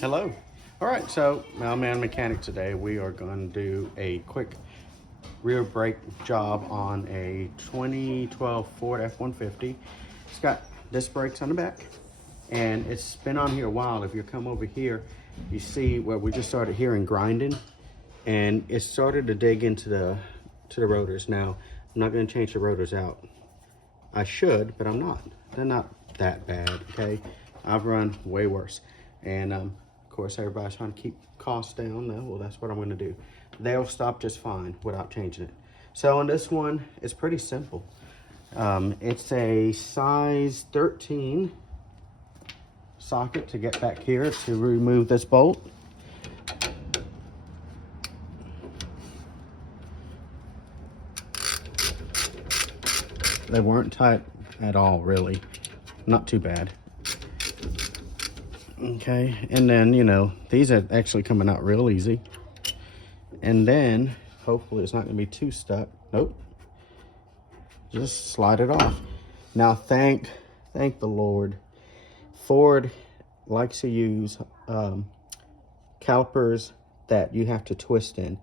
Hello. All right, so Mailman Mechanic today, we are going to do a quick rear brake job on a 2012 Ford F-150. It's got disc brakes on the back, and it's been on here a while. If you come over here, you see where we just started hearing grinding, and it started to dig into the rotors. Now, I'm not going to change the rotors out. I should, but I'm not. They're not that bad, okay? I've run way worse. And of course, everybody's trying to keep costs down. Well, that's what I'm gonna do. They'll stop just fine without changing it. So on this one, it's pretty simple. It's a size 13 socket to get back here to remove this bolt. They weren't tight at all, really. Not too bad. Okay, and then, you know, these are actually coming out real easy. And then, hopefully it's not gonna be too stuck. Nope. Just slide it off. Now, thank the Lord. Ford likes to use calipers that you have to twist in.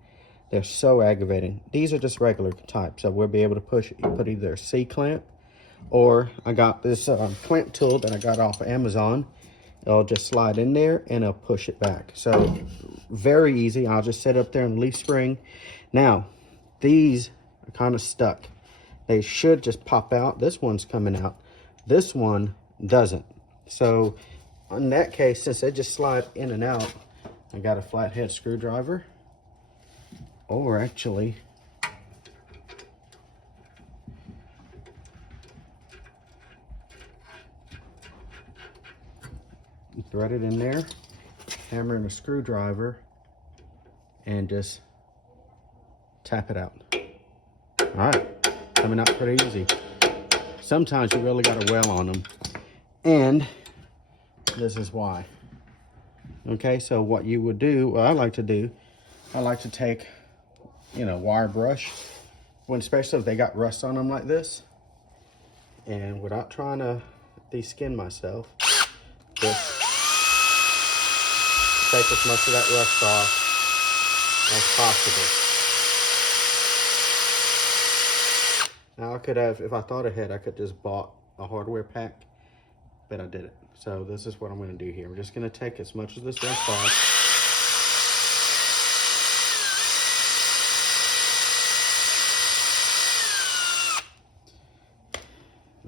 They're so aggravating. These are just regular type, so we'll be able to put either a C-clamp, or I got this clamp tool that I got off of Amazon. It'll just slide in there and it'll push it back. So very easy. I'll just set it up there in the leaf spring. Now, these are kind of stuck. They should just pop out. This one's coming out. This one doesn't. So in that case, since they just slide in and out, I got a flathead screwdriver. Or actually, thread it in there, hammer in a screwdriver, and just tap it out. All right, coming out pretty easy. Sometimes you really got to wail on them, and this is why. Okay, so what you would do, what I like to do, I like to take, you know, wire brush, when especially if they got rust on them like this, and without trying to de-skin myself, just take as much of that rust off as possible. Now I could have, if I thought ahead, I could just bought a hardware pack, but I didn't. So this is what I'm gonna do here. We're just gonna take as much of this rust off.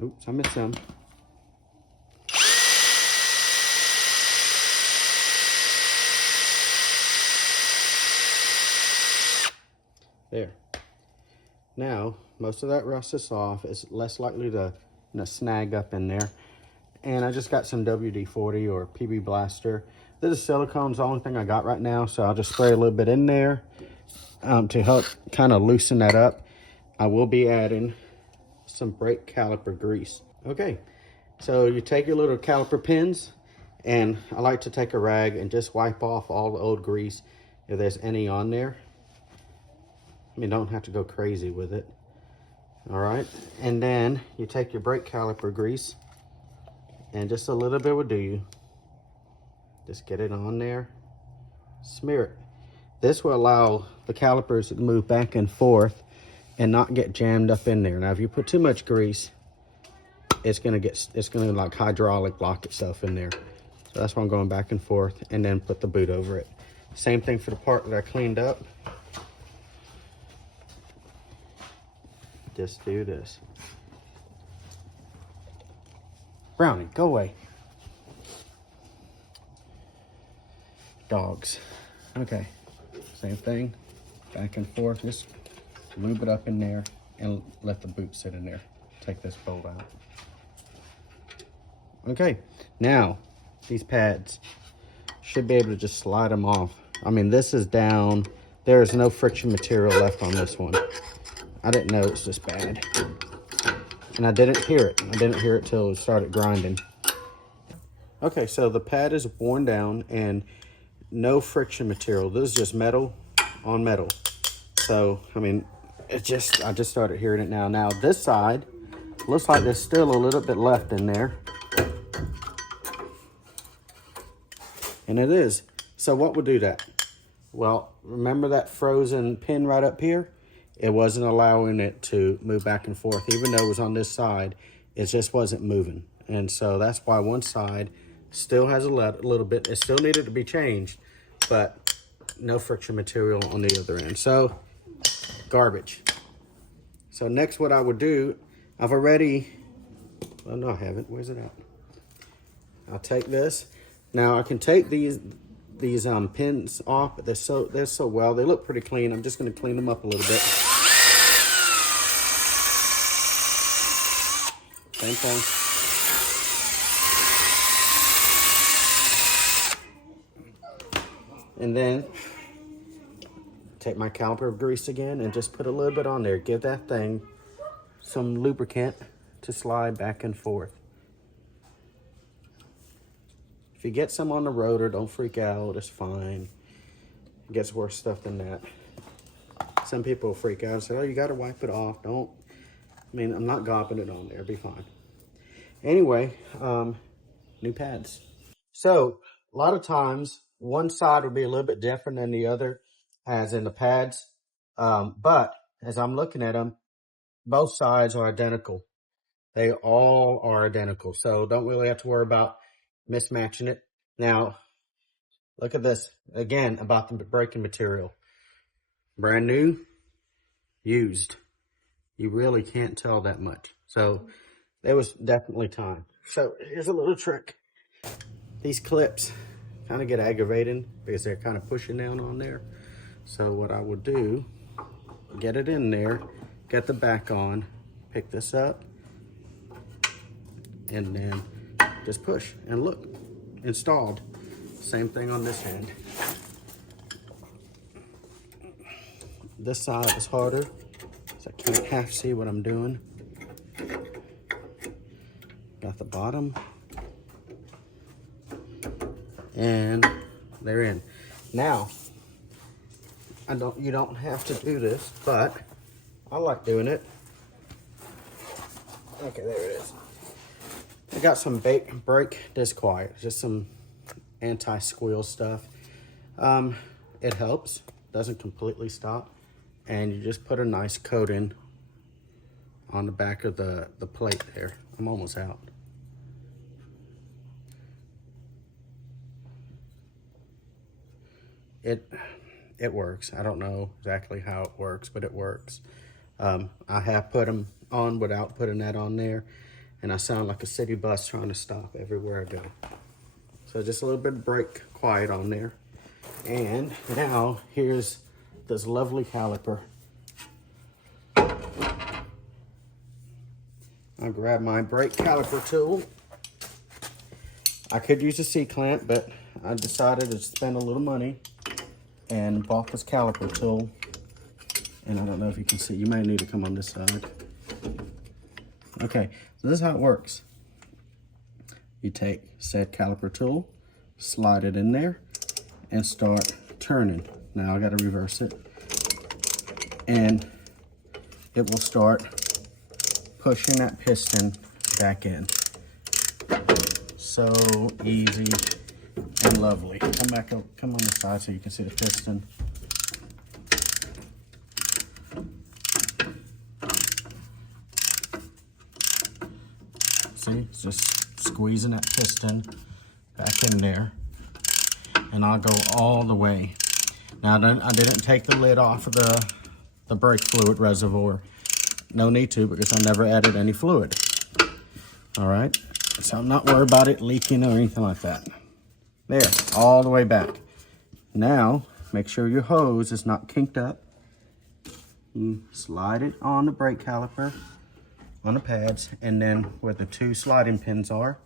Oops, I missed some. There. Now, most of that rust is off. It's less likely to, you know, snag up in there. And I just got some WD-40 or PB Blaster. This is silicone's the only thing I got right now, so I'll just spray a little bit in there to help kind of loosen that up. I will be adding some brake caliper grease. Okay, so you take your little caliper pins, and I like to take a rag and just wipe off all the old grease if there's any on there. I mean, don't have to go crazy with it. All right, and then you take your brake caliper grease, and just a little bit will do you. Just get it on there, smear it. This will allow the calipers to move back and forth and not get jammed up in there. Now, if you put too much grease, it's gonna like hydraulic lock itself in there. So that's why I'm going back and forth, and then put the boot over it. Same thing for the part that I cleaned up. Just do this. Brownie, go away. Dogs. Okay, same thing, back and forth. Just lube it up in there and let the boot sit in there. Take this bolt out. Okay, now these pads should be able to just slide them off. I mean, this is down. There is no friction material left on this one. I didn't know it's this bad. And I didn't hear it. I didn't hear it till it started grinding. Okay, so the pad is worn down and no friction material. This is just metal on metal. So, I mean, I just started hearing it now. Now, this side looks like there's still a little bit left in there. And it is. So what would do that? Well, remember that frozen pin right up here? It wasn't allowing it to move back and forth. Even though it was on this side, it just wasn't moving. And so that's why one side still has a little bit. It still needed to be changed, but no friction material on the other end. So, garbage. So next what I would do, I've already, well, no, I haven't. Where's it at? I'll take this. Now I can take these pins off, but they're so well. They look pretty clean. I'm just going to clean them up a little bit. Same thing. And then take my caliper grease again and just put a little bit on there. Give that thing some lubricant to slide back and forth. If you get some on the rotor, don't freak out. It's fine. It gets worse stuff than that. Some people freak out and say, oh, you got to wipe it off. Don't. I mean, I'm not gobbing it on there. It'll be fine. Anyway, new pads. So, a lot of times, one side will be a little bit different than the other, as in the pads. But, as I'm looking at them, both sides are identical. They all are identical. So, don't really have to worry about mismatching it. Now, look at this. Again, about the braking material. Brand new, used. You really can't tell that much. So, there was definitely time. So, here's a little trick. These clips kind of get aggravating because they're kind of pushing down on there. So what I would do, get it in there, get the back on, pick this up, and then just push and look, installed. Same thing on this end. This side is harder, so I can't half see what I'm doing. Got the bottom. And they're in. Now, you don't have to do this, but I like doing it. Okay, there it is. I got some brake disquiet, just some anti-squeal stuff. It helps, doesn't completely stop, and you just put a nice coating on the back of the plate there. I'm almost out. It works. I don't know exactly how it works, but it works. I have put them on without putting that on there, and I sound like a city bus trying to stop everywhere I go. So just a little bit of brake quiet on there. And now here's this lovely caliper. I'll grab my brake caliper tool. I could use a C-clamp, but I decided to spend a little money and bought this caliper tool. And I don't know if you can see, you may need to come on this side. Okay, so this is how it works. You take said caliper tool, slide it in there, and start turning. Now I gotta reverse it. And it will start pushing that piston back in. So easy and lovely. Come back up, come on the side so you can see the piston. See, it's just squeezing that piston back in there. And I'll go all the way. Now I didn't take the lid off of the brake fluid reservoir. No need to, because I never added any fluid. All right, so I'm not worried about it leaking or anything like that. There, all the way back. Now, make sure your hose is not kinked up. You slide it on the brake caliper, on the pads, and then where the two sliding pins are,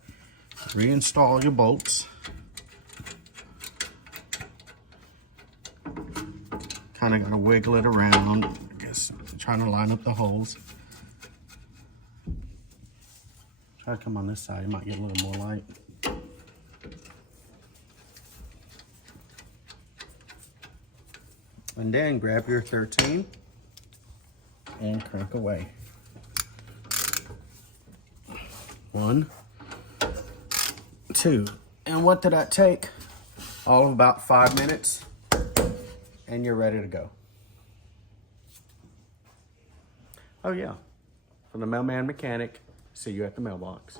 reinstall your bolts. Kind of gotta wiggle it around, I guess, trying to line up the holes. Try to come on this side, you might get a little more light. And then grab your 13 and crank away. 1, 2. And what did that take? All of about 5 minutes, and you're ready to go. Oh yeah, from the Mailman Mechanic, see you at the mailbox.